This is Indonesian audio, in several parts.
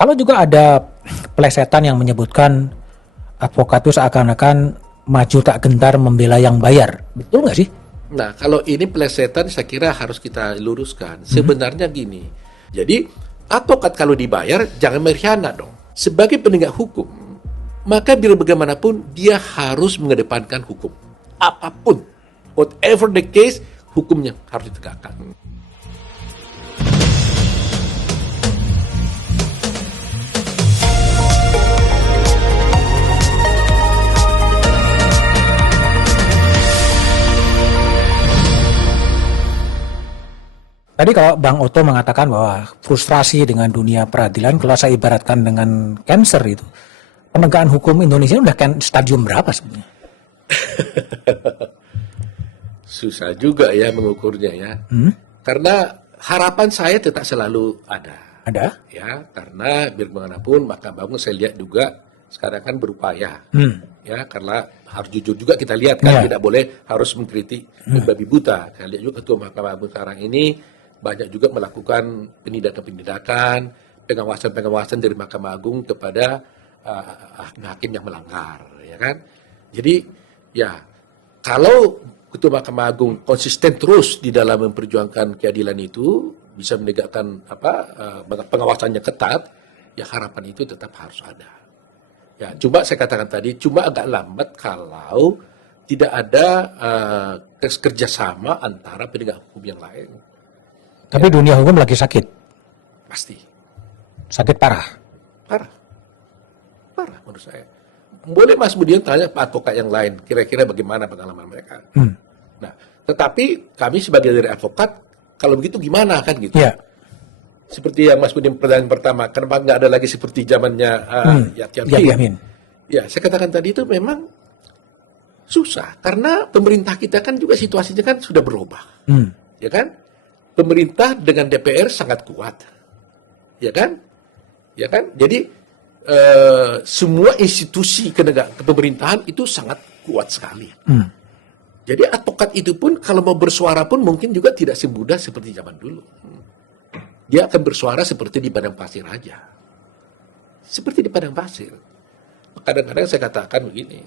Kalau juga ada plesetan yang menyebutkan advokat itu seakan-akan maju tak gentar membela yang bayar, betul nggak sih? Nah, kalau ini plesetan saya kira harus kita luruskan. Sebenarnya gini, jadi advokat kalau dibayar jangan berkhianat dong. Sebagai penegak hukum, maka biar bagaimanapun dia harus mengedepankan hukum. Apapun, whatever the case, hukumnya harus ditegakkan. Tadi kalau Bang Oto mengatakan bahwa frustrasi dengan dunia peradilan, kalau saya ibaratkan dengan cancer itu, penegakan hukum Indonesia udah stadium berapa sebenarnya? Susah juga ya mengukurnya ya. Karena harapan saya tetap selalu ada. Ada? Ya, karena biar bagaimanapun Mahkamah Agung saya lihat juga sekarang kan berupaya. Ya, karena harus jujur juga kita lihat kan, tidak boleh harus mengkritik babi buta. Saya lihat juga Ketua Mahkamah Agung sekarang ini banyak juga melakukan penindakan-penindakan, pengawasan-pengawasan dari Mahkamah Agung kepada hakim yang melanggar, ya kan? Jadi ya kalau Ketua Mahkamah Agung konsisten terus di dalam memperjuangkan keadilan itu, bisa menegakkan pengawasannya ketat, ya harapan itu tetap harus ada. Ya, cuma saya katakan tadi, cuma agak lambat kalau tidak ada kerjasama antara penegak hukum yang lain. Tapi dunia hukum lagi sakit. Pasti. Sakit parah. Parah menurut saya. Boleh Mas Budian tanya Pak advokat yang lain, kira-kira bagaimana pengalaman mereka. Nah, tetapi kami sebagai dari advokat, kalau begitu gimana kan gitu. Ya. Seperti yang Mas Budian pertanyaan pertama, kenapa nggak ada lagi seperti zamannya Yamin. Ya, saya katakan tadi itu memang susah, karena pemerintah kita kan juga situasinya kan sudah berubah. Ya kan? Pemerintah dengan DPR sangat kuat. Ya kan? Ya kan? Jadi semua institusi kepemerintahan itu sangat kuat sekali. Jadi advokat itu pun kalau mau bersuara pun mungkin juga tidak semudah seperti zaman dulu. Dia akan bersuara seperti di padang pasir aja. Seperti di padang pasir. Kadang-kadang saya katakan begini,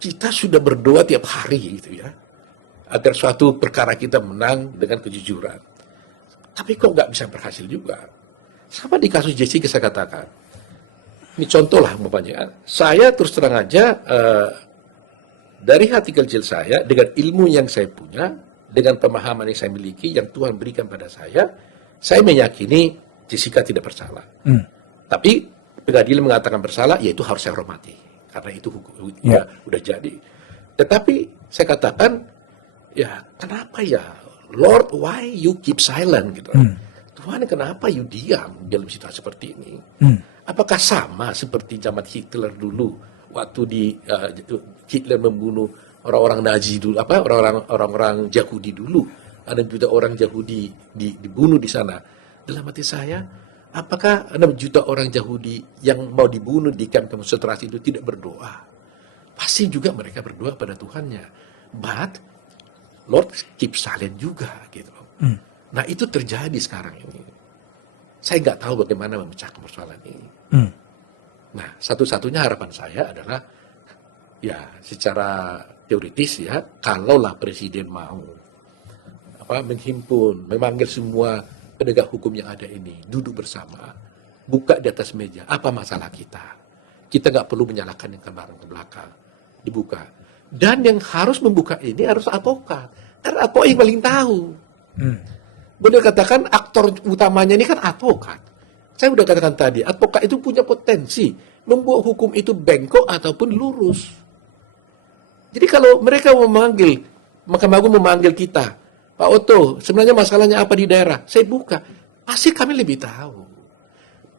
kita sudah berdoa tiap hari gitu ya, agar suatu perkara kita menang dengan kejujuran. Tapi kok nggak bisa berhasil juga. Sama di kasus Jessica saya katakan. Ini contoh lah umpamanya. Saya terus terang aja, dari hati kecil saya, dengan ilmu yang saya punya, dengan pemahaman yang saya miliki, yang Tuhan berikan pada saya meyakini Jessica tidak bersalah. Tapi pengadilan mengatakan bersalah, ya itu harus saya hormati. Karena itu udah jadi. Tetapi saya katakan, ya kenapa ya Lord, why you keep silent gitu. Tuhan, kenapa you diam dalam situasi seperti ini? Apakah sama seperti zaman Hitler dulu, waktu Hitler membunuh orang-orang Nazi dulu, orang-orang Yahudi dulu, ada juta orang Yahudi dibunuh di sana. Dalam hati saya, apakah 6 juta orang Yahudi yang mau dibunuh di kamp konsentrasi itu tidak berdoa? Pasti juga mereka berdoa pada Tuhannya. But Lord keep silent juga gitu. Nah itu terjadi sekarang ini. Saya nggak tahu bagaimana memecahkan persoalan ini. Nah satu-satunya harapan saya adalah ya secara teoritis ya, kalaulah Presiden mau menghimpun, memanggil semua penegak hukum yang ada ini duduk bersama, buka di atas meja apa masalah kita. Kita nggak perlu menyalahkan yang ke belakang, dibuka. Dan yang harus membuka ini harus advokat. Karena advokat yang paling tahu. Boleh katakan aktor utamanya ini kan advokat. Saya sudah katakan tadi, advokat itu punya potensi membuat hukum itu bengkok ataupun lurus. Jadi kalau mereka memanggil, Mahkamah Agung memanggil kita, Pak Oto, sebenarnya masalahnya apa di daerah? Saya buka, pasti kami lebih tahu.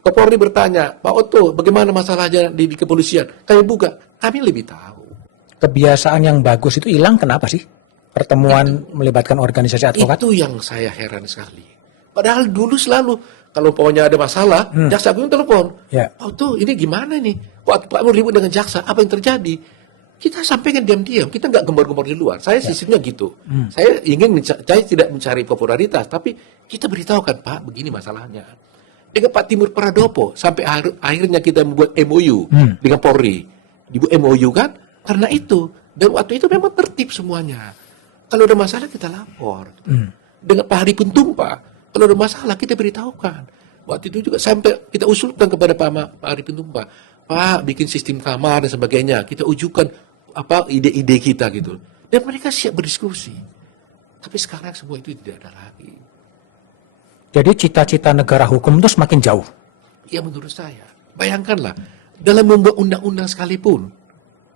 Kapolri bertanya, Pak Oto, bagaimana masalahnya di kepolisian? Kami buka, kami lebih tahu. Kebiasaan yang bagus itu hilang kenapa sih? Pertemuan melibatkan organisasi advokat? Itu yang saya heran sekali. Padahal dulu selalu, kalau pokoknya ada masalah, jaksa agung telepon. Pak Oto, ini gimana nih? Pak mau ribut dengan jaksa, apa yang terjadi? Kita sampaikan diam-diam, kita nggak gembor-gembor di luar. Saya sistemnya gitu. Saya ingin, saya tidak mencari popularitas, tapi kita beritahukan, Pak, begini masalahnya. dengan Pak Timur Pradopo sampai akhirnya kita membuat MOU dengan Polri. Dibuat MOU kan karena itu. Dan waktu itu memang tertib semuanya. Kalau ada masalah kita lapor. Dengan Pak Hari pun tumpah. Kalau ada masalah kita beritahukan. Waktu itu juga sampai kita usulkan kepada Pak Hari Pintumpa, Pak bikin sistem kamar dan sebagainya. Kita ujukan apa ide-ide kita gitu. Dan mereka siap berdiskusi. Tapi sekarang semua itu tidak ada lagi. Jadi cita-cita negara hukum itu semakin jauh. Ya menurut saya. Bayangkanlah, dalam membuat undang-undang sekalipun,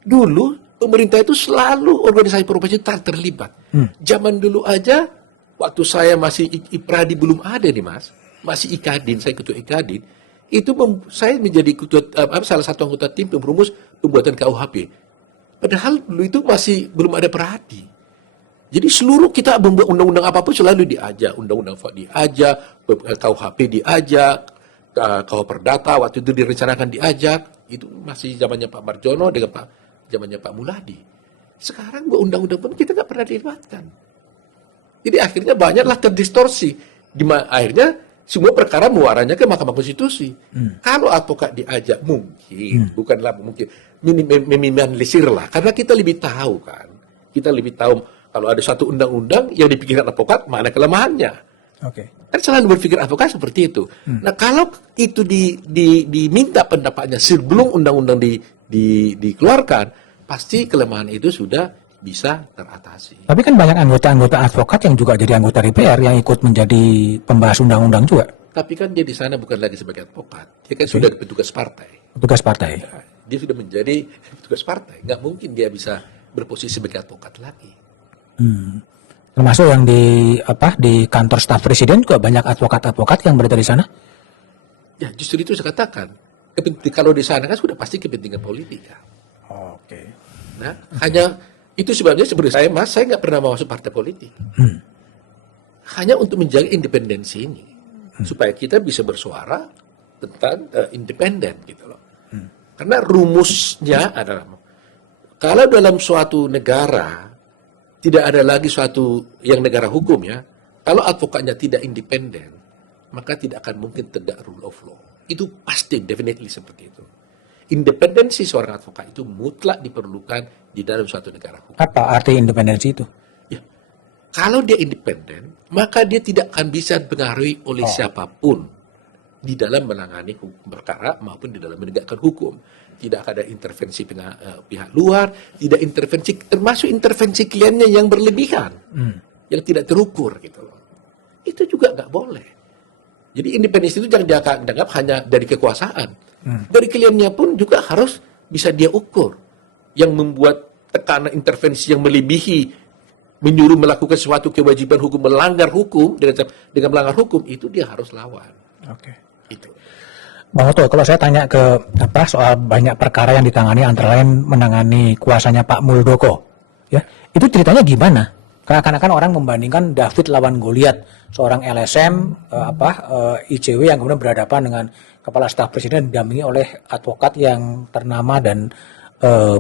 dulu pemerintah itu selalu organisasi profesi terlibat. Zaman dulu aja, waktu saya masih IPRADI belum ada nih Mas, masih IKADIN, saya ketua IKADIN, itu saya menjadi ketua, salah satu anggota tim perumus pembuatan KUHP. Padahal dulu itu masih belum ada peradi. Jadi seluruh kita membuat undang-undang apapun selalu diajak, undang-undang diajak, KUHP diajak, KUH Perdata waktu itu direncanakan diajak, itu masih zamannya Pak Marjono dengan zamannya Pak Muladi. Sekarang buat undang-undang pun kita nggak pernah dilibatkan. Jadi akhirnya banyaklah terdistorsi. Akhirnya semua perkara muaranya ke Mahkamah Konstitusi. Kalau advokat diajak mungkin, bukanlah mungkin, minimalisir lah. Karena kita lebih tahu kan. Kita lebih tahu kalau ada satu undang-undang yang dipikirkan advokat, mana kelemahannya. Kan selalu berpikir advokat seperti itu. Nah kalau itu diminta pendapatnya sebelum undang-undang dikeluarkan, pasti kelemahan itu sudah bisa teratasi. Tapi kan banyak anggota-anggota advokat yang juga jadi anggota DPR yang ikut menjadi pembahas undang-undang juga. Tapi kan dia di sana bukan lagi sebagai advokat. Dia kan sudah petugas partai. Petugas partai. Ya, dia sudah menjadi petugas partai. Nggak mungkin dia bisa berposisi sebagai advokat lagi. Termasuk yang di kantor staf presiden juga banyak advokat-advokat yang berada di sana. Ya justru itu saya katakan. Kalau di sana kan sudah pasti kepentingan politik. Ya. Nah, hanya itu sebabnya seperti saya, Mas, saya nggak pernah masuk partai politik. Hanya untuk menjaga independensi ini. Supaya kita bisa bersuara tentang independen gitu loh. Karena rumusnya adalah, kalau dalam suatu negara tidak ada lagi suatu yang negara hukum ya, kalau advokatnya tidak independen, maka tidak akan mungkin tegak rule of law. Itu pasti, definitely seperti itu. Independensi seorang advokat itu mutlak diperlukan di dalam suatu negara hukum. Apa arti independensi itu? Ya, kalau dia independen, maka dia tidak akan bisa dipengaruhi oleh siapapun di dalam menangani perkara maupun di dalam menegakkan hukum. Tidak ada intervensi pihak luar, tidak intervensi, termasuk intervensi kliennya yang berlebihan, yang tidak terukur gitu loh. Itu juga nggak boleh. Jadi independensi itu jangan dianggap hanya dari kekuasaan. Dari kliennya pun juga harus bisa dia ukur. Yang membuat tekanan intervensi yang melebihi, menyuruh melakukan suatu kewajiban hukum, melanggar hukum, dengan melanggar hukum, itu dia harus lawan. Itu. Bang Oto, kalau saya tanya ke soal banyak perkara yang ditangani, antara lain menangani kuasanya Pak Muldoko, ya itu ceritanya gimana? Karena orang membandingkan David lawan Goliat, seorang LSM ICW yang kemudian berhadapan dengan kepala staf presiden didampingi oleh advokat yang ternama dan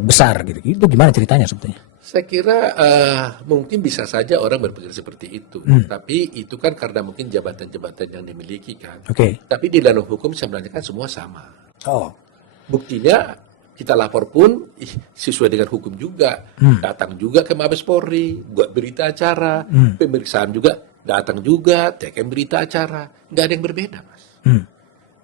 besar gitu. Itu gimana ceritanya sebetulnya? Saya kira mungkin bisa saja orang berpikir seperti itu, tapi itu kan karena mungkin jabatan-jabatan yang dimiliki kan. Tapi di dalam hukum sebenarnya kan semua sama. Buktinya kita lapor pun sesuai dengan hukum juga, datang juga ke Mabes Polri, buat berita acara, pemeriksaan juga datang juga, tekan berita acara, nggak ada yang berbeda, Mas.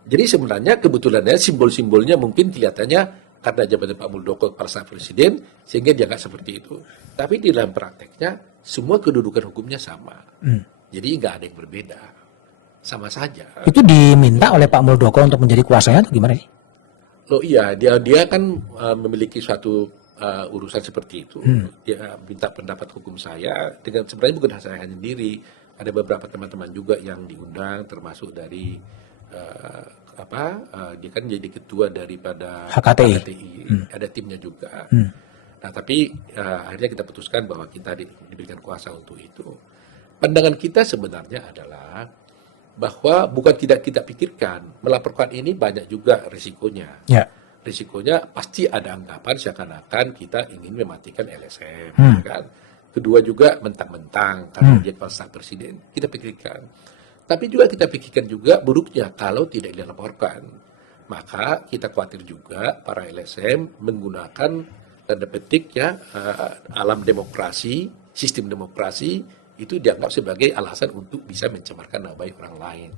Jadi sebenarnya kebetulannya simbol-simbolnya mungkin kelihatannya karena jabatan Pak Muldoko kepala staf presiden, sehingga dia nggak seperti itu. Tapi di dalam prakteknya, semua kedudukan hukumnya sama. Jadi nggak ada yang berbeda. Sama saja. Itu diminta oleh Pak Muldoko untuk menjadi kuasanya atau gimana sih? Loh iya, dia kan memiliki suatu urusan seperti itu. Dia minta pendapat hukum saya, dengan sebenarnya bukan saya sendiri. Ada beberapa teman-teman juga yang diundang, termasuk dari dia kan jadi ketua daripada HKTI. Ada timnya juga. Nah tapi akhirnya kita putuskan bahwa kita diberikan kuasa untuk itu. Pandangan kita sebenarnya adalah bahwa bukan tidak kita pikirkan, melaporkan ini banyak juga risikonya. Risikonya pasti ada anggapan seakan-akan kita ingin mematikan LSM, kan? Kedua juga mentang-mentang karena dia kepala staf presiden. Kita pikirkan. Tapi juga kita pikirkan juga buruknya kalau tidak dilaporkan. Maka kita khawatir juga para LSM menggunakan tanda petik ya alam demokrasi, sistem demokrasi itu dianggap sebagai alasan untuk bisa mencemarkan nama baik orang lain.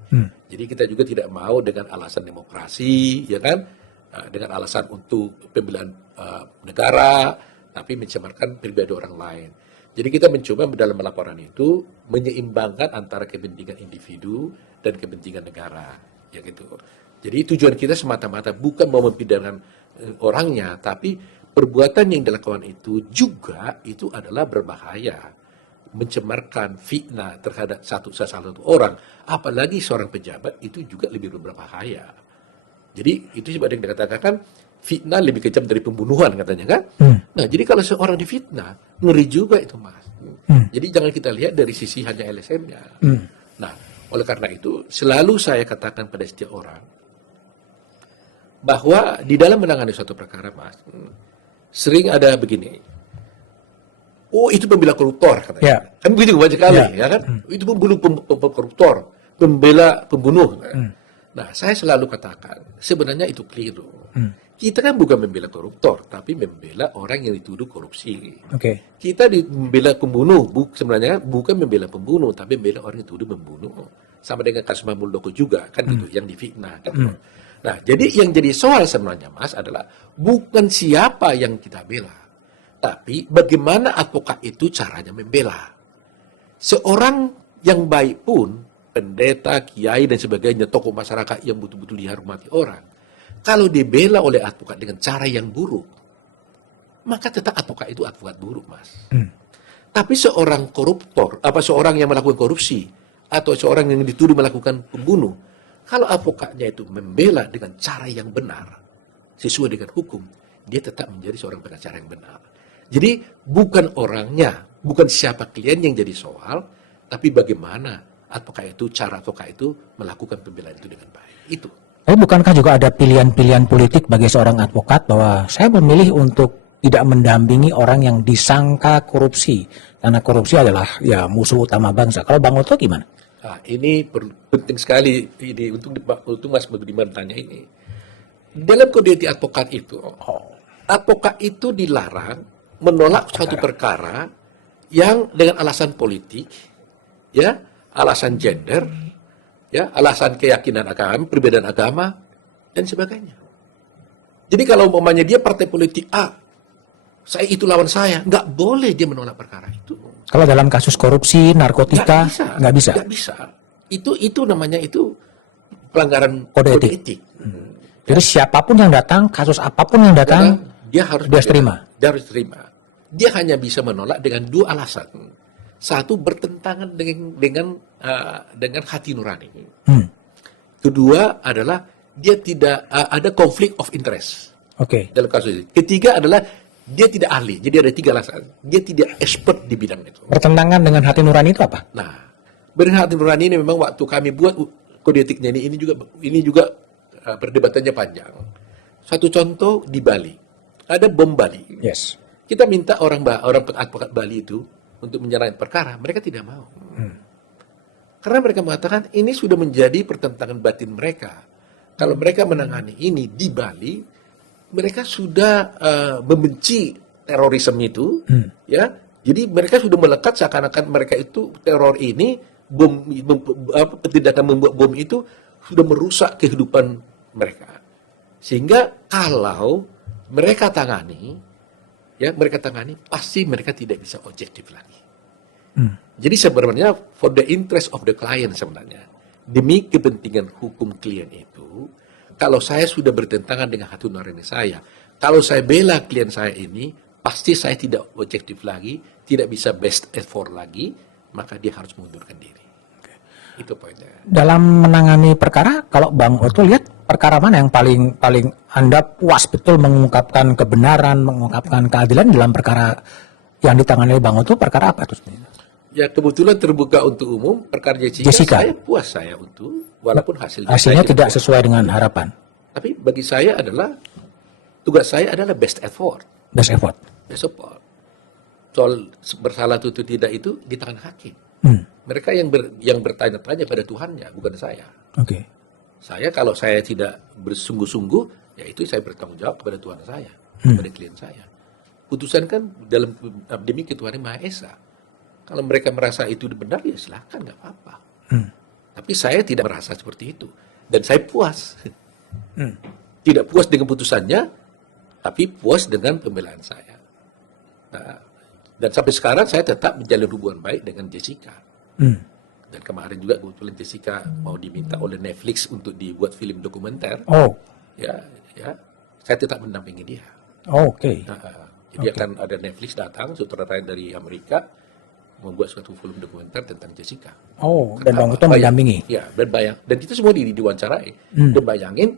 Jadi kita juga tidak mau dengan alasan demokrasi, ya kan, dengan alasan untuk pembelaan negara, tapi mencemarkan pribadi orang lain. Jadi kita mencoba dalam laporan itu menyeimbangkan antara kepentingan individu dan kepentingan negara, ya gitu. Jadi tujuan kita semata-mata bukan mau mempidanakan orangnya, tapi perbuatan yang dilakukan itu juga itu adalah berbahaya, mencemarkan fitnah terhadap salah satu orang, apalagi seorang pejabat itu juga lebih berbahaya. Jadi itu seperti yang dikatakan fitnah lebih kejam dari pembunuhan katanya kan. Nah jadi kalau seorang difitnah ngeri juga itu mas. Jadi jangan kita lihat dari sisi hanya LSM-nya. Nah oleh karena itu selalu saya katakan pada setiap orang bahwa di dalam menangani suatu perkara mas, sering ada begini. Oh itu pembela koruptor katanya. Kan begitu banyak kali ya kan. Itu pembunuh koruptor, pembela pembunuh. Nah saya selalu katakan sebenarnya itu keliru. Kita kan bukan membela koruptor, tapi membela orang yang dituduh korupsi. Kita membela pembunuh, sebenarnya bukan membela pembunuh, tapi membela orang yang dituduh membunuh. Sama dengan kasus Pak Muldoko juga, kan gitu, yang difitnah. Kan gitu. Nah, jadi yang jadi soal sebenarnya, Mas, adalah bukan siapa yang kita bela, tapi bagaimana advokat itu caranya membela. Seorang yang baik pun, pendeta, kiai, dan sebagainya, tokoh masyarakat yang betul-betul dihormati orang, kalau dibela oleh advokat dengan cara yang buruk, maka tetap advokat itu advokat buruk, Mas. Tapi seorang koruptor, seorang yang melakukan korupsi, atau seorang yang dituduh melakukan pembunuh, kalau advokatnya itu membela dengan cara yang benar, sesuai dengan hukum, dia tetap menjadi seorang pengacara yang benar. Jadi bukan orangnya, bukan siapa klien yang jadi soal, tapi bagaimana advokat itu, cara advokat itu melakukan pembelaan itu dengan baik. Itu. Tapi bukankah juga ada pilihan-pilihan politik bagi seorang advokat bahwa saya memilih untuk tidak mendampingi orang yang disangka korupsi, karena korupsi adalah ya musuh utama bangsa. Kalau Bang Oto gimana? Nah, ini penting sekali ini untuk Mas Budiman tanya ini. Dalam kode etik advokat itu, advokat itu dilarang menolak suatu perkara yang dengan alasan politik, ya, alasan gender, ya, alasan keyakinan agama, perbedaan agama, dan sebagainya. Jadi kalau umpamanya dia partai politik A, saya itu lawan saya, nggak boleh dia menolak perkara itu. Kalau dalam kasus korupsi, narkotika, nggak bisa. Nggak bisa. Itu namanya itu pelanggaran kode etik. Jadi siapapun yang datang, kasus apapun yang datang, dia harus terima. Dia harus terima. Dia hanya bisa menolak dengan dua alasan. Satu, bertentangan dengan hati nurani. Kedua adalah dia tidak ada konflik of interest. Dalam kasus ini. Ketiga adalah dia tidak ahli. Jadi ada tiga alasan. Dia tidak expert di bidang itu. Bertentangan dengan hati nurani itu apa? Nah, bertentangan hati nurani ini memang waktu kami buat kode etiknya ini juga perdebatannya panjang. Satu contoh di Bali. Ada bom Bali. Yes. Kita minta orang advokat Bali itu untuk menyerahkan perkara, mereka tidak mau. Karena mereka mengatakan ini sudah menjadi pertentangan batin mereka. Kalau mereka menangani ini di Bali, mereka sudah membenci terorisme itu, ya. Jadi mereka sudah melekat seakan-akan mereka itu teror ini, tindakan membuat bom itu sudah merusak kehidupan mereka. Sehingga kalau mereka tangani, pasti mereka tidak bisa objektif lagi. Jadi sebenarnya for the interest of the client sebenarnya, demi kepentingan hukum klien itu, kalau saya sudah bertentangan dengan hati nurani saya, kalau saya bela klien saya ini, pasti saya tidak objektif lagi, tidak bisa best effort lagi, maka dia harus mengundurkan diri. Itu poinnya. Dalam menangani perkara, kalau Bang Oto lihat perkara mana yang paling Anda puas betul mengungkapkan kebenaran, mengungkapkan keadilan dalam perkara yang ditangani oleh Bang Oto, perkara apa itu? Ya kebetulan terbuka untuk umum, perkara Jessica. Saya puas untuk, walaupun hasilnya tidak sesuai dengan harapan. Tapi bagi saya adalah, tugas saya adalah best effort. Best effort. Soal bersalah atau tidak itu di tangan hakim. Mereka yang bertanya-tanya pada Tuhannya, bukan saya. Oke. Kalau saya tidak bersungguh-sungguh, ya itu saya bertanggung jawab kepada Tuhan saya, kepada klien saya. Putusan kan dalam demi Tuhan Yang Maha Esa. Kalau mereka merasa itu benar, ya silahkan, nggak apa-apa. Tapi saya tidak merasa seperti itu. Dan saya puas. Tidak puas dengan putusannya, tapi puas dengan pembelaan saya. Nah, dan sampai sekarang saya tetap menjalin hubungan baik dengan Jessica. Dan kemarin juga kebetulan Jessica mau diminta oleh Netflix untuk dibuat film dokumenter. Oh. Ya, saya tetap mendampingi dia. Oh, oke. Jadi akan ada Netflix datang, sutradara dari Amerika, membuat suatu film dokumenter tentang Jessica. Oh, dan Bang Uto mendampingi. Ya, dan kita semua diwawancarai. Dan bayangin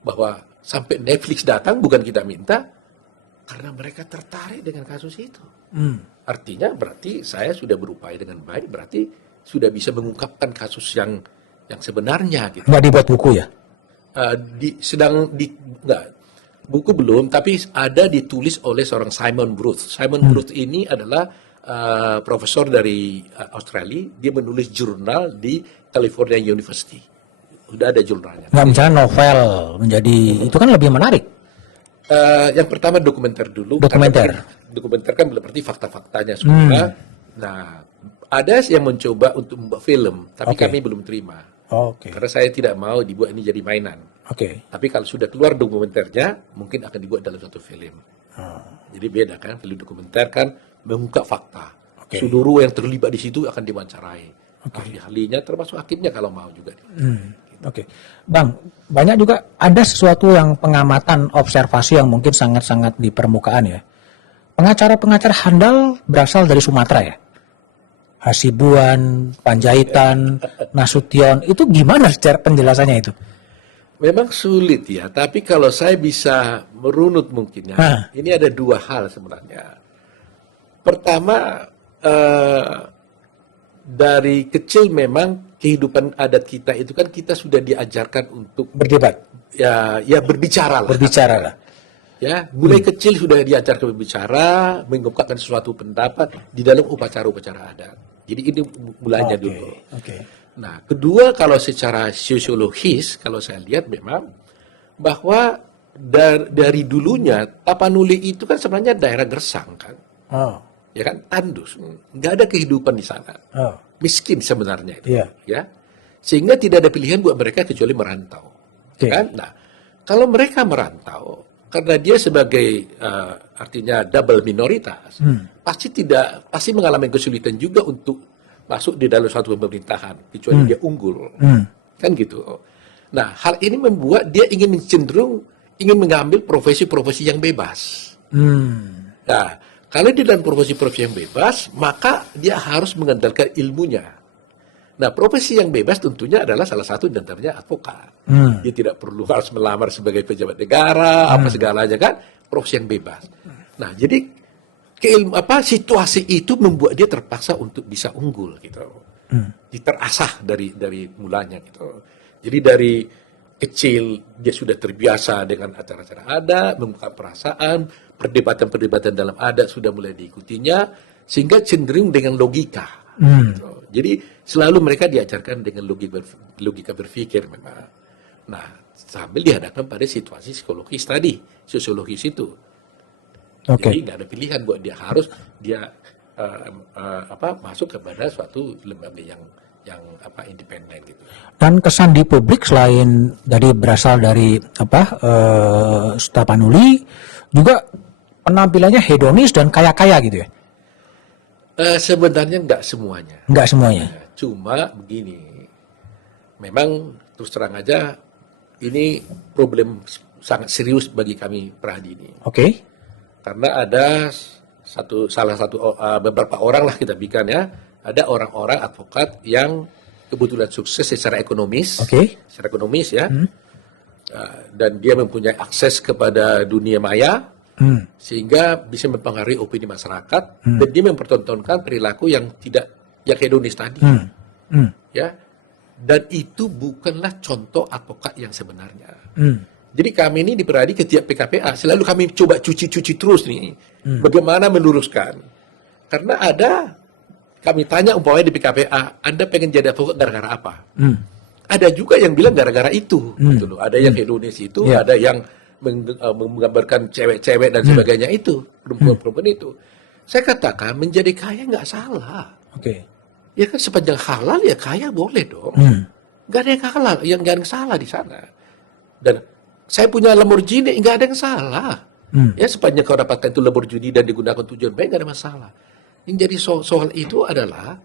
bahwa sampai Netflix datang bukan kita minta, karena mereka tertarik dengan kasus itu. Artinya berarti saya sudah berupaya dengan baik, berarti sudah bisa mengungkapkan kasus yang sebenarnya gitu. Nggak dibuat buku ya? Enggak, buku belum, tapi ada ditulis oleh seorang Simon Booth. Simon Booth ini adalah profesor dari Australia. Dia menulis jurnal di California University. Udah ada jurnalnya. Nggak misalnya novel menjadi, itu kan lebih menarik. Yang pertama dokumenter dulu. Dokumenter. Dokumenter kan berarti fakta-faktanya semua. Nah, ada yang mencoba untuk membuat film, tapi kami belum terima. Oke. Karena saya tidak mau dibuat ini jadi mainan. Oke. Tapi kalau sudah keluar dokumenternya, mungkin akan dibuat dalam satu film. Jadi beda kan, film dokumenter kan mengungkap fakta. Seluruh yang terlibat di situ akan diwawancarai. Ahli-ahlinya termasuk hakimnya kalau mau juga. Oke. Bang, banyak juga ada sesuatu yang pengamatan observasi yang mungkin sangat-sangat di permukaan ya. Pengacara-pengacara handal berasal dari Sumatera ya. Hasibuan, Panjaitan, Nasution, itu gimana secara penjelasannya itu? Memang sulit ya, tapi kalau saya bisa merunut mungkin ya, ini ada dua hal sebenarnya. Pertama, dari kecil memang kehidupan adat kita itu kan kita sudah diajarkan untuk berdebat. Ya berbicara lah. Berbicara lah. Ya, mulai kecil sudah diajarkan berbicara, mengungkapkan suatu pendapat di dalam upacara-upacara adat. Jadi ini mulanya dulu. Nah, kedua kalau secara sosiologis, kalau saya lihat memang bahwa dari dulunya Tapanuli itu kan sebenarnya daerah gersang kan. Ya kan, tandus, nggak ada kehidupan di sana. Miskin sebenarnya itu. Ya. Sehingga tidak ada pilihan buat mereka kecuali merantau. Kan? Nah, kalau mereka merantau, karena dia sebagai artinya double minoritas, pasti mengalami kesulitan juga untuk masuk di dalam suatu pemerintahan, kecuali dia unggul, kan gitu. Nah, hal ini membuat dia ingin mengambil profesi-profesi yang bebas. Nah, kalau di dalam profesi-profesi yang bebas, maka dia harus mengandalkan ilmunya. Nah, profesi yang bebas tentunya adalah salah satu di antaranya advokat. Dia tidak perlu harus melamar sebagai pejabat negara, apa segalanya kan, profesi yang bebas. Nah, jadi situasi itu membuat dia terpaksa untuk bisa unggul gitu. Terasah dari mulanya gitu. Jadi dari kecil dia sudah terbiasa dengan acara-acara adat, mengungkap perasaan, perdebatan-perdebatan dalam adat sudah mulai diikutinya, sehingga cenderung dengan logika. Gitu. Jadi selalu mereka diajarkan dengan logika berpikir memang. Nah, sambil dihadapkan pada situasi psikologis tadi, sosiologis itu. Jadi nggak ada pilihan buat dia, harus masuk kepada suatu lembaga yang independen gitu. Dan kesan di publik selain berasal dari Tapanuli, juga penampilannya hedonis dan kaya-kaya gitu ya. Sebenarnya nggak semuanya. Nggak semuanya. Cuma begini, memang terus terang aja ini problem sangat serius bagi kami Prahadi ini. Karena ada beberapa orang lah kita bikin ya, ada orang-orang advokat yang kebetulan sukses secara ekonomis, ya, dan dia mempunyai akses kepada dunia maya. Sehingga bisa mempengaruhi opini masyarakat dan dia mempertontonkan perilaku yang hedonis tadi, ya. Dan itu bukanlah contoh advokat yang sebenarnya. Jadi kami ini di Prahadi ketiak PKPA selalu kami coba cuci terus nih, bagaimana meluruskan, karena ada Kami tanya umpamanya di PKPA, Anda pengen jadi advokat gara-gara apa? Hmm. Ada juga yang bilang gara-gara itu, gitu loh. Ada yang hedonis itu, Ya. ada yang menggambarkan cewek-cewek dan sebagainya itu, perempuan-perempuan itu. Saya katakan menjadi kaya nggak salah. Oke. Ya kan sepanjang halal ya kaya boleh dong. Nggak ada yang halal, yang nggak ada yang salah di sana. Dan saya punya Lamborghini, nggak ada yang salah. Ya sepanjang kau dapatkan itu Lamborghini dan digunakan tujuan baik nggak ada masalah. Yang jadi soal itu adalah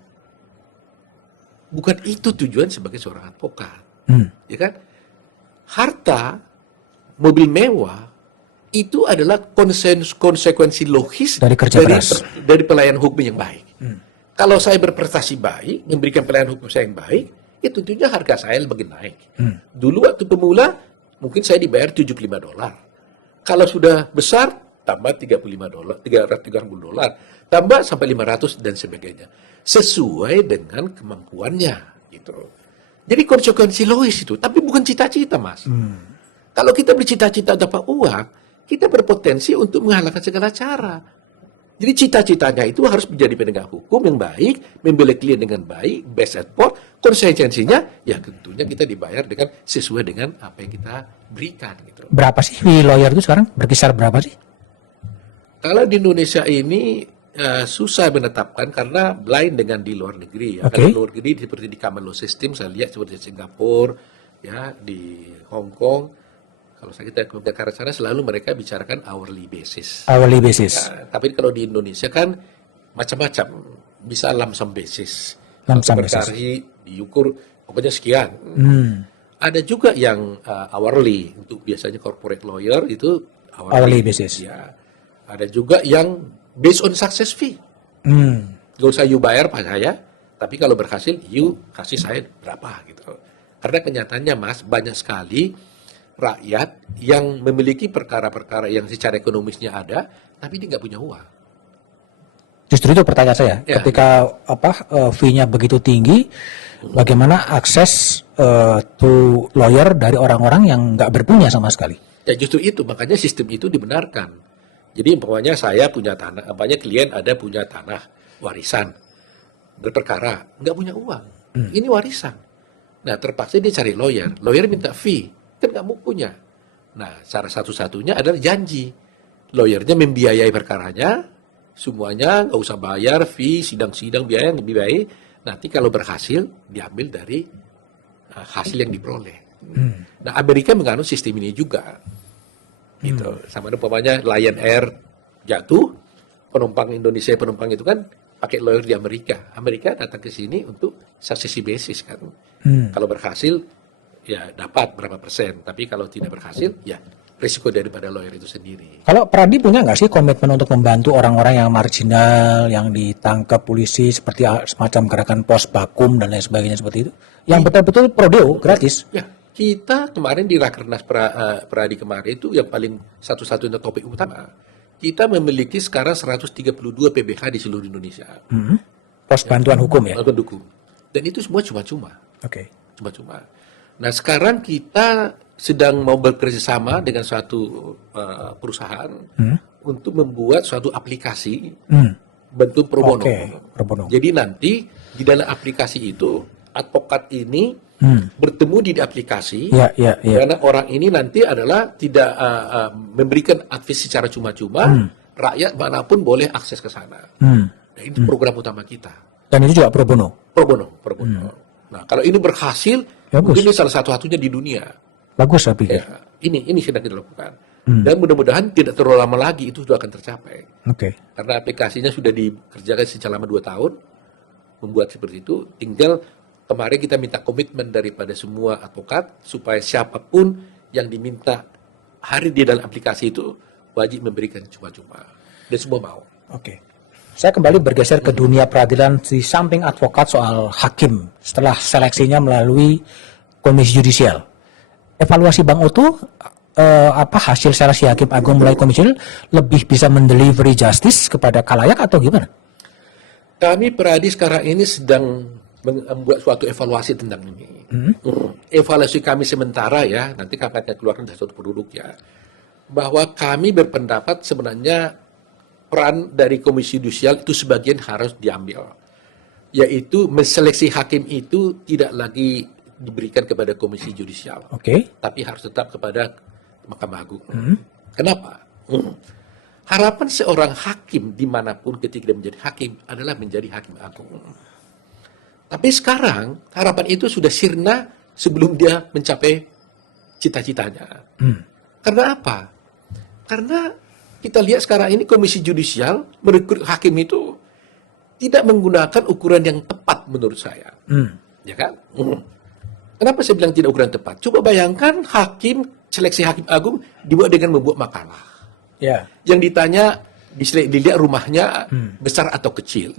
bukan itu tujuan sebagai seorang advokat, ya kan? Harta, mobil mewah itu adalah konsekuensi logis Dari kerja keras. dari pelayanan hukum yang baik. Kalau saya berprestasi baik, memberikan pelayanan hukum saya yang baik, ya tentunya harga saya lebih naik. Dulu waktu pemula mungkin saya dibayar $75. Kalau sudah besar tambah $35, $330, tambah sampai 500 dan sebagainya. Sesuai dengan kemampuannya gitu. Jadi konsekuensi logis itu, tapi bukan cita-cita, Mas. Kalau kita bercita-cita dapat uang, kita berpotensi untuk menghalalkan segala cara. Jadi cita-citanya itu harus menjadi penegak hukum yang baik, membela klien dengan baik, best effort, konsekuensinya ya tentunya kita dibayar dengan sesuai dengan apa yang kita berikan gitu. Berapa sih fee lawyer itu sekarang? Berkisar berapa sih? Kalau di Indonesia ini susah menetapkan karena blind dengan di luar negeri. Ya. Oke. Kalau di luar negeri seperti di common law system saya lihat seperti di Singapura, ya di Hong Kong. Kalau kita ke negara sana selalu mereka bicarakan hourly basis. Hourly basis. Ya, tapi kalau di Indonesia kan macam-macam, bisa lump sum basis. Lump sum Per basis. hari diukur pokoknya sekian. Ada juga yang hourly untuk biasanya corporate lawyer itu Hourly basis. Ya. Ada juga yang based on success fee. Gak usah you bayar pak saya, tapi kalau berhasil you kasih saya berapa gitu. Karena kenyataannya Mas banyak sekali rakyat yang memiliki perkara-perkara yang secara ekonomisnya ada, tapi dia nggak punya uang. Justru itu pertanyaan saya. Ya. Ketika fee-nya begitu tinggi, bagaimana akses to lawyer dari orang-orang yang nggak berpunya sama sekali? Ya justru itu, makanya sistem itu dibenarkan. Jadi umpamanya saya punya tanah, umpamanya klien ada punya tanah warisan, berperkara, nggak punya uang. Ini warisan. Nah terpaksa dia cari lawyer minta fee, kan nggak mau punya. Nah cara satu-satunya adalah janji. Lawyernya membiayai perkaranya, semuanya nggak usah bayar fee, sidang-sidang biaya yang lebih baik. Nanti kalau berhasil diambil dari hasil yang diperoleh. Nah Amerika menganut sistem ini juga. Gitu. Sama umpamanya Lion Air jatuh, penumpang Indonesia penumpang itu kan pakai lawyer di Amerika. Amerika datang ke sini untuk success basis kan. Kalau berhasil ya dapat berapa persen, tapi kalau tidak berhasil ya risiko daripada lawyer itu sendiri. Kalau Pradi punya nggak sih komitmen untuk membantu orang-orang yang marginal, yang ditangkap polisi seperti semacam gerakan pos bakum dan lain sebagainya seperti itu? Yang betul-betul prodeo gratis. Ya, kita kemarin di Rakernas Pradi kemarin itu yang paling satu-satunya topik utama. Kita memiliki sekarang 132 PBH di seluruh Indonesia. Pos bantuan hukum ya? Pendukung. Dan itu semua cuma-cuma. Oke. Cuma-cuma. Nah sekarang kita sedang mau bekerja sama dengan suatu perusahaan untuk membuat suatu aplikasi bentuk pro bono. Oke, pro bono. Jadi nanti di dalam aplikasi itu advokat ini bertemu di aplikasi, Ya. karena orang ini nanti adalah tidak memberikan advice secara cuma-cuma, rakyat manapun boleh akses ke sana. Nah, ini program utama kita. Dan itu juga pro bono. Pro bono. Nah, kalau ini berhasil, Bagus. mungkin ini salah satu-satunya di dunia. Bagus saya pikir. Ya, ini sedang kita lakukan. Dan mudah-mudahan tidak terlalu lama lagi itu sudah akan tercapai. Oke. Karena aplikasinya sudah dikerjakan selama 2 tahun, membuat seperti itu. Tinggal kemarin kita minta komitmen daripada semua advokat supaya siapapun yang diminta hadir di dalam aplikasi itu wajib memberikan cuma-cuma. Dan semua mau. Oke. Saya kembali bergeser ke dunia peradilan di samping advokat soal hakim setelah seleksinya melalui komisi yudisial. Evaluasi Bang Oto hasil seleksi hakim agung melalui komisi yudisial lebih bisa mendelivery justice kepada khalayak atau gimana? Kami Peradi sekarang ini sedang membuat suatu evaluasi tentang ini. Evaluasi kami sementara ya, nanti kami akan keluarkan dari suatu produk ya, bahwa kami berpendapat sebenarnya peran dari komisi yudisial itu sebagian harus diambil. yaitu menseleksi hakim itu tidak lagi diberikan kepada Komisi Yudisial, Oke. tapi harus tetap kepada Mahkamah Agung. Kenapa? Harapan seorang hakim dimanapun ketika dia menjadi hakim adalah menjadi hakim agung. Tapi sekarang harapan itu sudah sirna sebelum dia mencapai cita-citanya. Karena apa? Karena kita lihat sekarang ini Komisi Yudisial merekrut hakim itu tidak menggunakan ukuran yang tepat menurut saya. Ya kan? Kenapa saya bilang tidak ukuran tepat? Coba bayangkan seleksi hakim agung dibuat dengan membuat makalah. Ya. Yang ditanya, dilihat rumahnya besar atau kecil.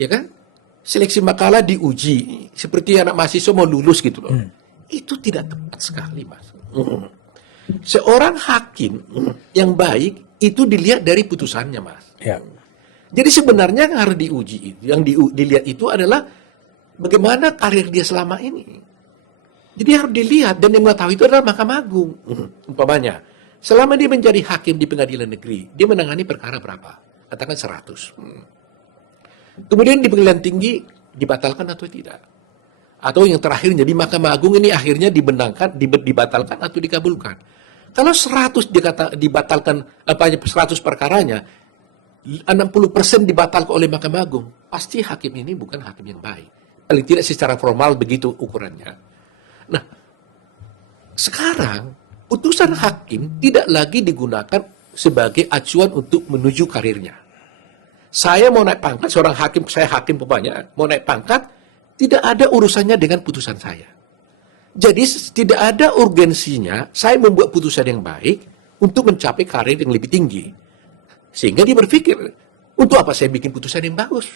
Ya kan? Seleksi makalah diuji. Seperti anak mahasiswa mau lulus gitu loh. Itu tidak tepat sekali, Mas. Seorang hakim yang baik itu dilihat dari putusannya, Mas. Ya. Jadi sebenarnya yang harus diuji, yang dilihat itu adalah bagaimana karir dia selama ini. Jadi harus dilihat, dan yang mengetahui itu adalah Mahkamah Agung. Umpamanya, selama dia menjadi hakim di pengadilan negeri, dia menangani perkara berapa? Katakan 100. Kemudian di pengadilan tinggi dibatalkan atau tidak? Atau yang terakhir jadi Mahkamah Agung ini akhirnya dibatalkan atau dikabulkan. Kalau 100 dibatalkan 100 perkaranya, 60% dibatalkan oleh Mahkamah Agung, pasti hakim ini bukan hakim yang baik. Paling tidak secara formal begitu ukurannya. Nah, sekarang putusan hakim tidak lagi digunakan sebagai acuan untuk menuju karirnya. Saya mau naik pangkat, seorang hakim, saya hakim pokoknya, mau naik pangkat, tidak ada urusannya dengan putusan saya. Jadi tidak ada urgensinya saya membuat putusan yang baik untuk mencapai karir yang lebih tinggi. Sehingga dia berpikir, untuk apa saya bikin putusan yang bagus?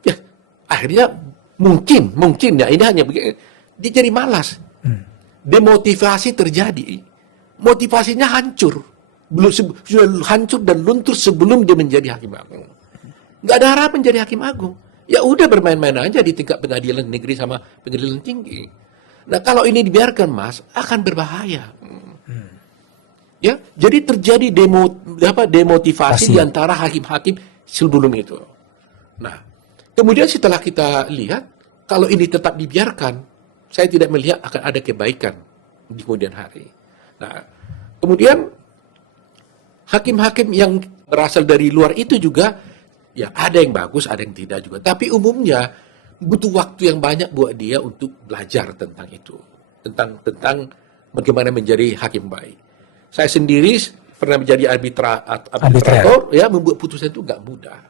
Ya, akhirnya mungkin ya ini hanya begini, dia jadi malas. Demotivasi terjadi. Motivasinya hancur. Sudah hancur dan luntur sebelum dia menjadi hakim agung. Nggak ada harapan jadi hakim agung. Ya udah bermain-main aja di tingkat pengadilan negeri sama pengadilan tinggi. Nah kalau ini dibiarkan, Mas, akan berbahaya. Ya, jadi terjadi demotivasi di antara hakim-hakim sebelum itu. Nah, kemudian setelah kita lihat, kalau ini tetap dibiarkan, saya tidak melihat akan ada kebaikan di kemudian hari. Nah, kemudian hakim-hakim yang berasal dari luar itu juga, ya ada yang bagus, ada yang tidak juga. Tapi umumnya butuh waktu yang banyak buat dia untuk belajar tentang itu, tentang bagaimana menjadi hakim baik. Saya sendiri pernah menjadi arbitrator, ya membuat putusan itu nggak mudah.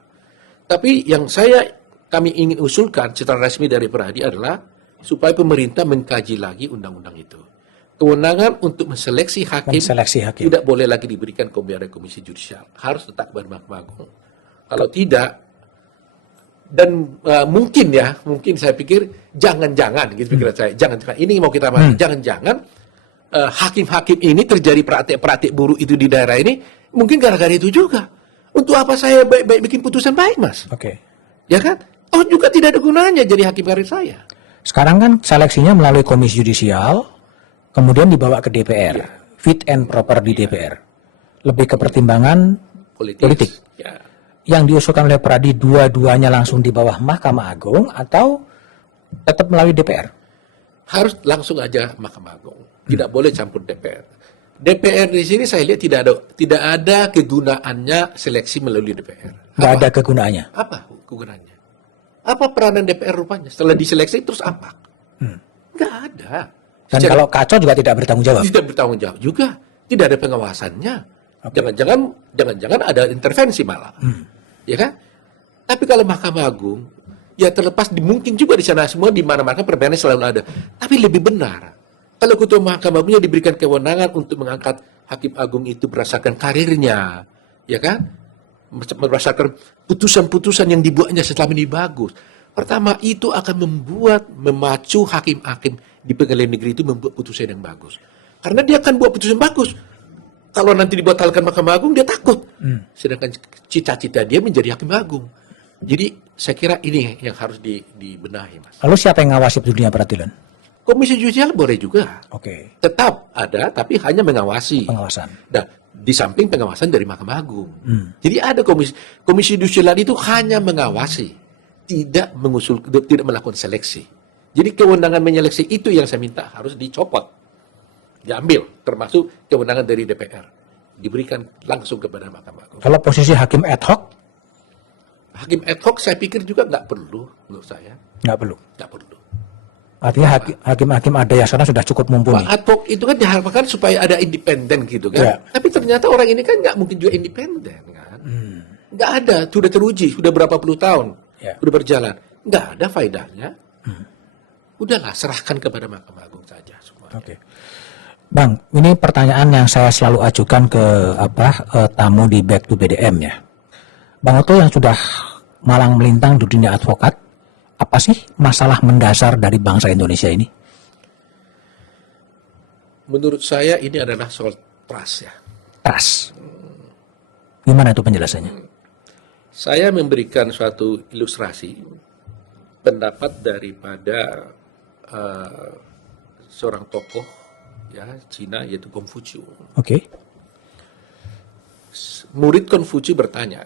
Tapi yang kami ingin usulkan secara resmi dari Peradi adalah supaya pemerintah mengkaji lagi undang-undang itu. Kewenangan untuk menseleksi hakim tidak boleh lagi diberikan kepada Komisi Yudisial, harus tetap kepada Mahkamah Agung. Kalau tidak, dan mungkin saya pikir jangan-jangan gitu pikiran saya, jangan-jangan ini mau kita bahas, jangan-jangan hakim-hakim ini terjadi praktik-praktik buruk itu di daerah ini, mungkin gara-gara itu juga. Untuk apa saya baik-baik bikin putusan baik, Mas? Oke. Ya kan? Oh juga tidak ada gunanya jadi hakim karir saya. Sekarang kan seleksinya melalui Komisi Yudisial, kemudian dibawa ke DPR, fit and proper di DPR, lebih ke pertimbangan politik. Ya. Yang diusulkan oleh Peradi dua-duanya langsung di bawah Mahkamah Agung atau tetap melalui DPR? Harus langsung aja Mahkamah Agung, tidak boleh campur DPR. DPR di sini saya lihat tidak ada kegunaannya seleksi melalui DPR. Nggak ada kegunaannya. Apa kegunaannya? Apa peranan DPR rupanya? Setelah diseleksi terus apa? Nggak ada. Dan kalau kacau juga tidak bertanggung jawab. Tidak bertanggung jawab juga. Tidak ada pengawasannya. Jangan-jangan ada intervensi malah. Ya kan? Tapi kalau Mahkamah Agung, ya terlepas mungkin juga di sana semua di mana-mana permainannya selalu ada. Tapi lebih benar. Kalau Ketua Mahkamah Agungnya diberikan kewenangan untuk mengangkat Hakim Agung itu berdasarkan karirnya, ya kan? Berdasarkan putusan-putusan yang dibuatnya selama ini bagus. Pertama, itu akan memacu hakim-hakim di pengadilan negeri itu membuat putusan yang bagus. Karena dia akan buat putusan bagus. Kalau nanti dibatalkan Mahkamah Agung, dia takut. Sedangkan cita-cita dia menjadi Hakim Agung. Jadi, saya kira ini yang harus dibenahi, Mas. Lalu siapa yang ngawasi dunia peradilan? Komisi Yudisial boleh juga. Oke. Tetap ada, tapi hanya mengawasi. Pengawasan. Nah, di samping pengawasan dari Mahkamah Agung. Jadi ada komisi Yudisial itu hanya mengawasi. tidak melakukan seleksi. Jadi kewenangan menyeleksi itu yang saya minta harus dicopot, diambil, termasuk kewenangan dari DPR, diberikan langsung kepada Mahkamah Agung. Kalau posisi hakim ad hoc, Hakim ad hoc saya pikir juga nggak perlu, menurut saya nggak perlu. nggak perlu. Artinya hakim-hakim ada yang sekarang sudah cukup mumpuni. Pak ad hoc itu kan diharapkan supaya ada independen gitu kan. Ya. Tapi ternyata orang ini kan nggak mungkin juga independen kan. Nggak ada, sudah teruji, sudah berapa puluh tahun, Ya. sudah berjalan. Nggak ada faedahnya. Udahlah, serahkan kepada Mahkamah Agung saja semua. Oke. Bang, ini pertanyaan yang saya selalu ajukan ke tamu di Back to BDM ya. Bang Oto yang sudah malang melintang di dunia advokat, apa sih masalah mendasar dari bangsa Indonesia ini? Menurut saya ini adalah soal trust ya. Trust. Gimana itu penjelasannya? Saya memberikan suatu ilustrasi pendapat daripada seorang tokoh ya Cina yaitu Konghucu. Oke. Murid Konghucu bertanya,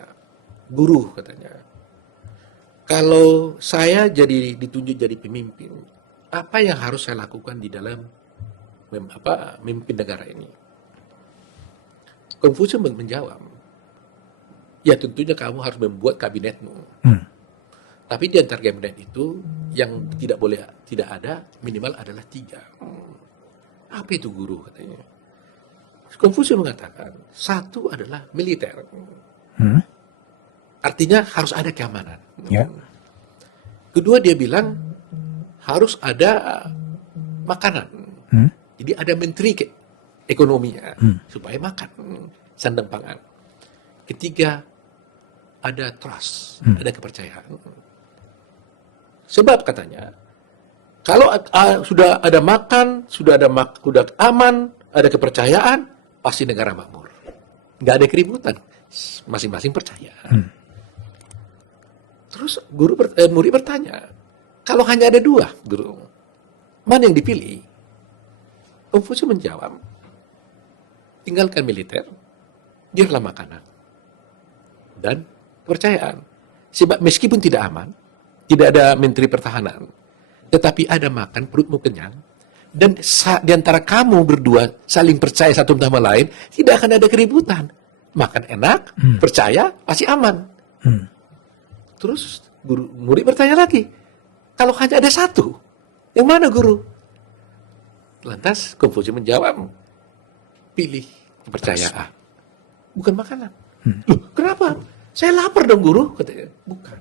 guru katanya, kalau saya ditunjuk jadi pemimpin, apa yang harus saya lakukan di dalam memimpin negara ini? Konghucu menjawab, ya tentunya kamu harus membuat kabinetmu. Tapi di antara kabinet itu yang tidak ada minimal adalah 3. Apa itu guru katanya? Konghucu mengatakan 1 adalah militer. Artinya harus ada keamanan. Ya. Kedua dia bilang harus ada makanan. Jadi ada menteri ekonominya supaya makan sandang pangan. Ketiga ada trust, ada kepercayaan. Sebab katanya kalau sudah ada makan, sudah aman, ada kepercayaan, pasti negara makmur. Nggak ada keributan, masing-masing percaya. Terus murid bertanya, kalau hanya ada 2 guru, mana yang dipilih? Konghucu menjawab, tinggalkan militer, biarlah makanan dan kepercayaan. Sebab meskipun tidak aman, tidak ada menteri pertahanan, tetapi ada makan, perutmu kenyang, dan di antara kamu berdua saling percaya satu sama lain, tidak akan ada keributan. Makan enak, percaya, pasti aman. Terus murid bertanya lagi, kalau hanya ada 1, yang mana guru? Lantas Konghucu menjawab, pilih kepercayaan, bukan makanan. Loh, kenapa? Saya lapar dong guru, katanya. Bukan.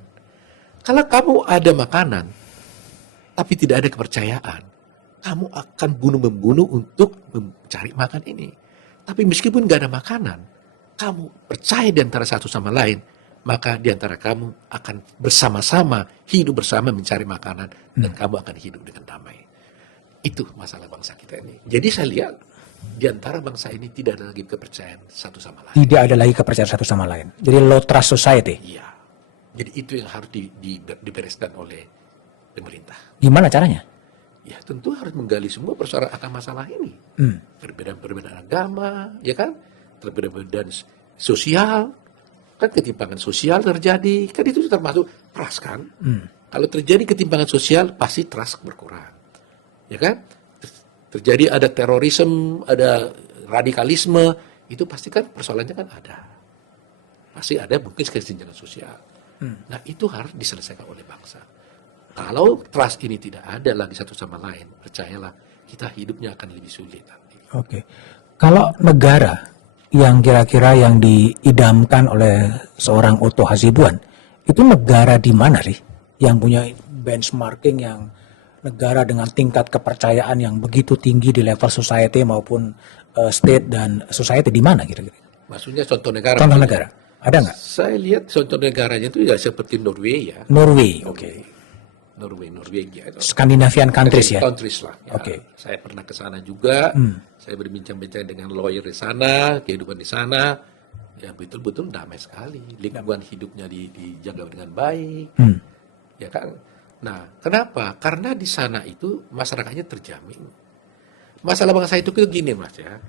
Kalau kamu ada makanan, tapi tidak ada kepercayaan, kamu akan membunuh untuk mencari makan ini. Tapi meskipun nggak ada makanan, kamu percaya di antara satu sama lain, maka di antara kamu akan bersama-sama, hidup bersama mencari makanan, dan kamu akan hidup dengan damai. Itu masalah bangsa kita ini. Jadi saya lihat, di antara bangsa ini tidak ada lagi kepercayaan satu sama lain. Tidak ada lagi kepercayaan satu sama lain. Jadi low trust society. Iya. Jadi itu yang harus dibereskan oleh pemerintah. Gimana caranya? Ya tentu harus menggali semua persoalan akan masalah ini. Perbedaan agama, ya kan? Perbedaan sosial, kan ketimpangan sosial terjadi, kan itu termasuk trust kan? Kalau terjadi ketimpangan sosial, pasti trust berkurang, ya kan? Terjadi ada terorisme, ada radikalisme, itu pasti kan persoalannya kan ada. Pasti ada mungkin kesenjangan sosial. Nah itu harus diselesaikan oleh bangsa. Kalau trust ini tidak ada lagi satu sama lain, percayalah kita hidupnya akan lebih sulit nanti. Oke. Kalau negara yang kira-kira yang diidamkan oleh seorang Otto Hasibuan, itu negara di mana sih yang punya benchmarking yang negara dengan tingkat kepercayaan yang begitu tinggi di level society maupun state dan society, di mana kira-kira? Maksudnya contoh negara. Contoh negara, ada nggak? Saya lihat contoh negaranya itu ya seperti Norway ya. Norway, oke. Norwegia itu. Scandinavian countries ya. Countries lah. Ya. Oke. Saya pernah ke sana juga. Saya berbincang-bincang dengan lawyer di sana, kehidupan di sana. Ya betul-betul damai sekali. Lingkungan hidupnya dijaga dengan baik. Ya kan. Nah, kenapa? Karena di sana itu masyarakatnya terjamin. Masalah bangsa itu gini Mas ya.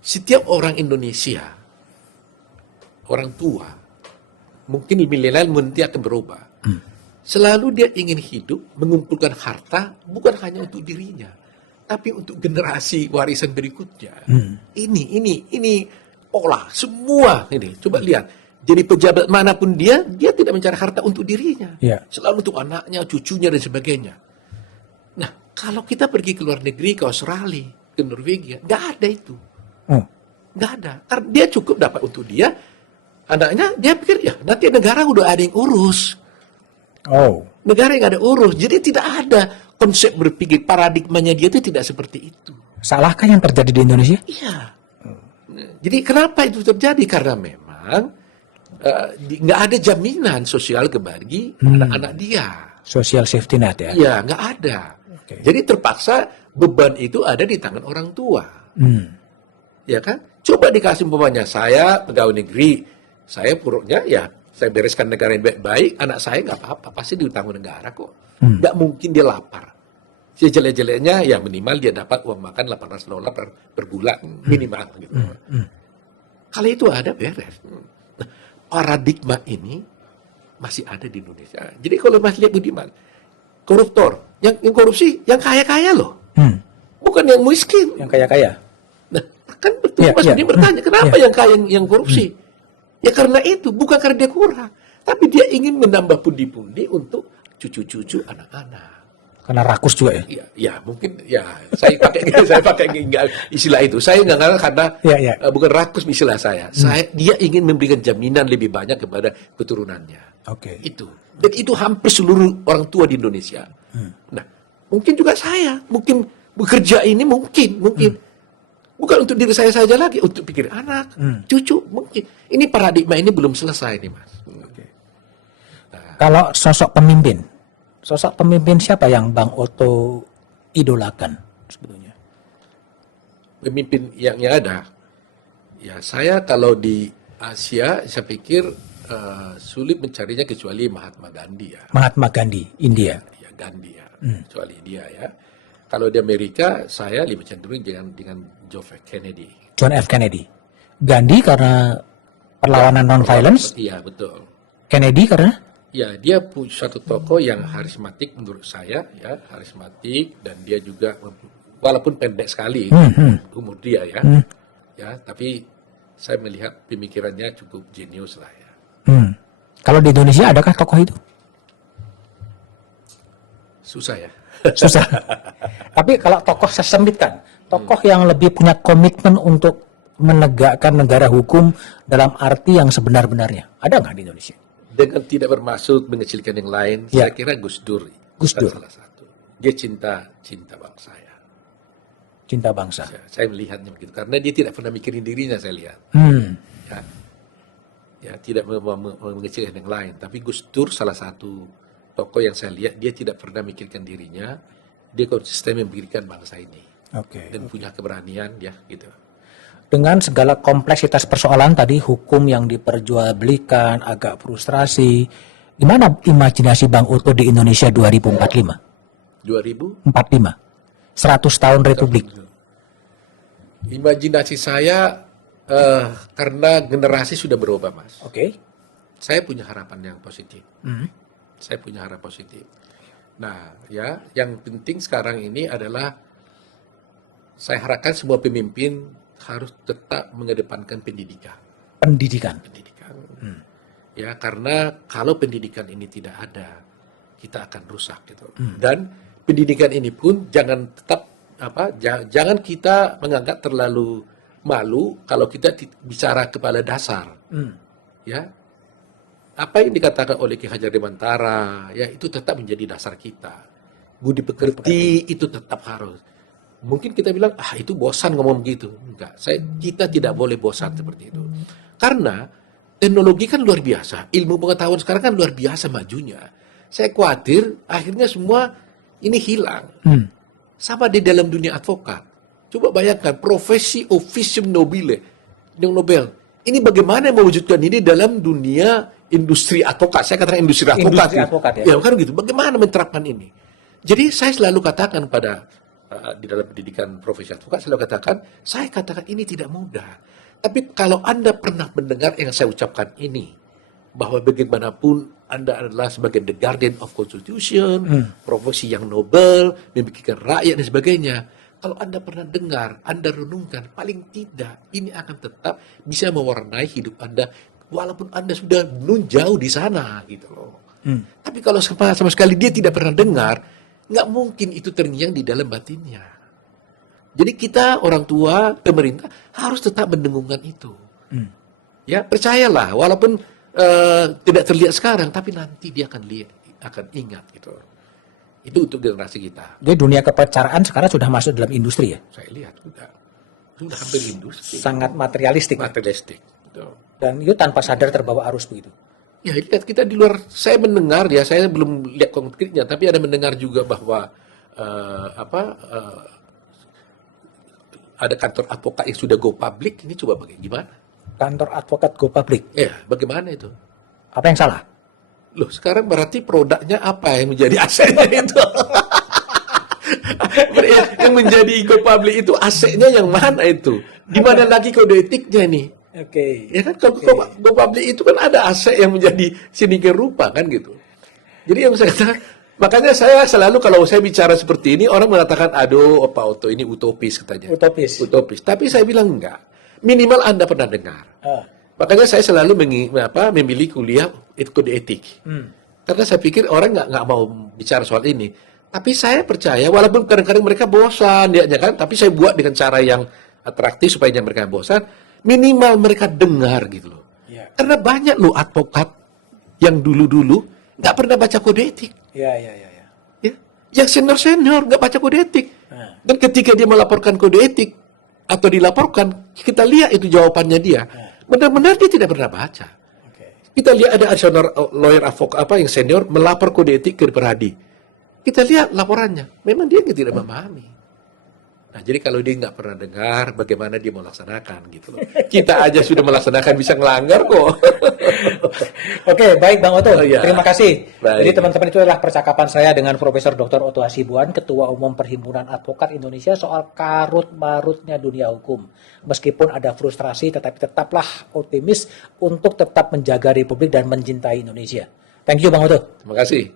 Setiap orang Indonesia, orang tua, mungkin milenial nanti akan berubah. Selalu dia ingin hidup, mengumpulkan harta, bukan hanya untuk dirinya, tapi untuk generasi warisan berikutnya. Ini pola semua ini. Coba lihat. Jadi pejabat manapun dia tidak mencari harta untuk dirinya. Iya. Selalu untuk anaknya, cucunya, dan sebagainya. Nah, kalau kita pergi ke luar negeri, ke Australia, ke Norwegia, nggak ada itu. Oh. Nggak ada. Karena dia cukup dapat untuk dia, anaknya, dia pikir, ya nanti negara udah ada yang urus. Oh. Negara yang ada urus. Jadi tidak ada konsep berpikir, paradigmanya dia itu tidak seperti itu. Salahkah yang terjadi di Indonesia? Iya. Jadi kenapa itu terjadi? Karena memang nggak ada jaminan sosial bagi anak-anak dia. Social safety net ya? Iya, nggak ada. Oke. Jadi terpaksa beban itu ada di tangan orang tua. Ya kan? Coba dikasih umpamanya, saya pegawai negeri, saya puruknya ya, saya bereskan negara yang baik-baik, anak saya nggak apa-apa, pasti ditanggung negara kok. Nggak mungkin dia lapar. Sejelek-jeleknya ya minimal dia dapat uang makan $800 per bulan, minimal. Gitu. Kalau itu ada, beres. Nah, paradigma ini masih ada di Indonesia. Jadi kalau Mas lihat Budiman, koruptor, yang korupsi, yang kaya-kaya loh. Bukan yang miskin. Yang kaya-kaya? Nah, kan betul Iya, Mas iya. Budi bertanya, kenapa yang kaya yang korupsi? Ya karena itu, bukan karena dia kurang. Tapi dia ingin menambah pundi-pundi untuk cucu-cucu anak-anak. Karena rakus juga ya? Ya, ya mungkin ya saya pakai istilah itu. Saya nggak ngarang karena Ya, ya. bukan rakus istilah saya. Dia ingin memberikan jaminan lebih banyak kepada keturunannya. Oke. Itu. Dan itu hampir seluruh orang tua di Indonesia. Nah, mungkin juga saya, mungkin bekerja ini mungkin bukan untuk diri saya saja lagi, untuk pikir anak, cucu mungkin. Ini paradigma ini belum selesai nih, Mas. Kalau sosok pemimpin siapa yang Bang Otto idolakan sebetulnya? Pemimpin yang ada, ya saya kalau di Asia, saya pikir sulit mencarinya kecuali Mahatma Gandhi ya. Mahatma Gandhi, India. Ya Gandhi ya, kecuali dia ya. Kalau di Amerika, saya lebih cenderung dengan John F. Kennedy. John F. Kennedy. Gandhi karena perlawanan non-violence. Iya betul. Kennedy karena Ya, dia suatu tokoh yang karismatik menurut saya, ya, karismatik, dan dia juga walaupun pendek sekali umur dia ya, ya, tapi saya melihat pemikirannya cukup jenius lah ya. Kalau di Indonesia adakah tokoh itu? Susah ya. Susah. Tapi kalau tokoh sesembitan, tokoh yang lebih punya komitmen untuk menegakkan negara hukum dalam arti yang sebenar-benarnya, ada nggak di Indonesia? Dengan tidak bermaksud mengecilkan yang lain, Ya. saya kira Gus Dur. Gus Dur. Salah satu. Dia cinta bangsa ya. Cinta bangsa. Saya melihatnya begitu karena dia tidak pernah mikirin dirinya, saya lihat. Ya, tidak mengecilkan yang lain. Tapi Gus Dur salah satu tokoh yang saya lihat dia tidak pernah mikirkan dirinya. Dia konsisten memikirkan bangsa ini Oke. dan punya keberanian ya gitu. Dengan segala kompleksitas persoalan tadi, hukum yang diperjualbelikan, agak frustrasi. Gimana imajinasi Bang Otto di Indonesia 2045? 2000 45. 100 tahun Republik. imajinasi saya karena generasi sudah berubah, Mas. Oke. Saya punya harapan yang positif. Saya punya harapan positif. Nah, ya, yang penting sekarang ini adalah saya harapkan semua pemimpin harus tetap mengedepankan pendidikan. Pendidikan. Ya, karena kalau pendidikan ini tidak ada, kita akan rusak gitu. Dan pendidikan ini pun jangan jangan kita menganggap terlalu malu kalau kita bicara kepala dasar. Ya. Apa yang dikatakan oleh Ki Hajar Dewantara, ya itu tetap menjadi dasar kita. Budi pekerti itu tetap harus. Mungkin kita bilang, itu bosan ngomong begitu. Enggak, kita tidak boleh bosan seperti itu. Karena teknologi kan luar biasa. Ilmu pengetahuan sekarang kan luar biasa majunya. Saya khawatir akhirnya semua ini hilang. Sama di dalam dunia advokat. Coba bayangkan, profesi officium nobile, yang Nobel. Ini bagaimana mewujudkan ini dalam dunia industri advokat. Saya katakan industri advokat. Industri advokat ya. Ya, kan gitu. Bagaimana menerapkan ini? Jadi saya selalu katakan pada di dalam pendidikan profesi advokat, saya katakan ini tidak mudah. Tapi kalau Anda pernah mendengar yang saya ucapkan ini, bahwa bagaimanapun Anda adalah sebagai the guardian of constitution, profesi yang nobel, memikirkan rakyat dan sebagainya. Kalau Anda pernah dengar, Anda renungkan, paling tidak ini akan tetap bisa mewarnai hidup Anda, walaupun Anda sudah jauh di sana, gitu loh. Tapi kalau sama sekali dia tidak pernah dengar, nggak mungkin itu terngiang di dalam batinnya. Jadi kita orang tua, pemerintah harus tetap mendengungkan itu. Ya, percayalah, walaupun tidak terlihat sekarang, tapi nanti dia akan ingat gitu. Itu untuk generasi kita. Jadi dunia kepercaraan sekarang sudah masuk dalam industri ya? Saya lihat sudah hampir industri. Sangat materialistik. Materialistik. Gitu. Dan itu tanpa sadar terbawa arus begitu. Ya, lihat kita di luar, saya mendengar ya, saya belum lihat konkretnya, tapi ada mendengar juga bahwa ada kantor advokat yang sudah go public, ini coba bagaimana? Kantor advokat go public. Ya, bagaimana itu? Apa yang salah? Loh, sekarang berarti produknya apa yang menjadi asetnya itu? Yang menjadi go public itu asetnya yang mana itu? Di mana lagi kode etiknya nih? Oke. Ya kan kalau go public itu kan ada aset yang menjadi sedemikian rupa kan gitu. Jadi yang saya katakan, makanya saya selalu kalau saya bicara seperti ini orang mengatakan aduh Pak Oto ini utopis katanya. Utopis. Tapi saya bilang enggak. Minimal Anda pernah dengar. Makanya saya selalu memilih kuliah kode etik. Karena saya pikir orang nggak mau bicara soal ini. Tapi saya percaya, walaupun kadang-kadang mereka bosan, ya kan? Tapi saya buat dengan cara yang atraktif supaya mereka bosan. Minimal mereka dengar gitu loh. Ya. Karena banyak loh advokat yang dulu-dulu nggak pernah baca kode etik. Ya. Ya. Yang senior nggak baca kode etik. Dan ketika dia melaporkan kode etik atau dilaporkan, kita lihat itu jawabannya dia. Benar-benar dia tidak pernah baca. Kita lihat ada senior lawyer advokat yang senior melapor kode etik ke Perhadi. Kita lihat laporannya, memang dia tidak memahami. Nah, jadi kalau dia nggak pernah dengar, bagaimana dia mau laksanakan gitu loh. Kita aja sudah melaksanakan bisa ngelanggar kok. Oke, baik Bang Oto. Oh, ya. Terima kasih. Baik. Jadi teman-teman itu adalah percakapan saya dengan Profesor Dr. Oto Hasibuan, Ketua Umum Perhimpunan Advokat Indonesia soal karut-marutnya dunia hukum. Meskipun ada frustrasi, tetapi tetaplah optimis untuk tetap menjaga Republik dan mencintai Indonesia. Thank you Bang Oto. Terima kasih.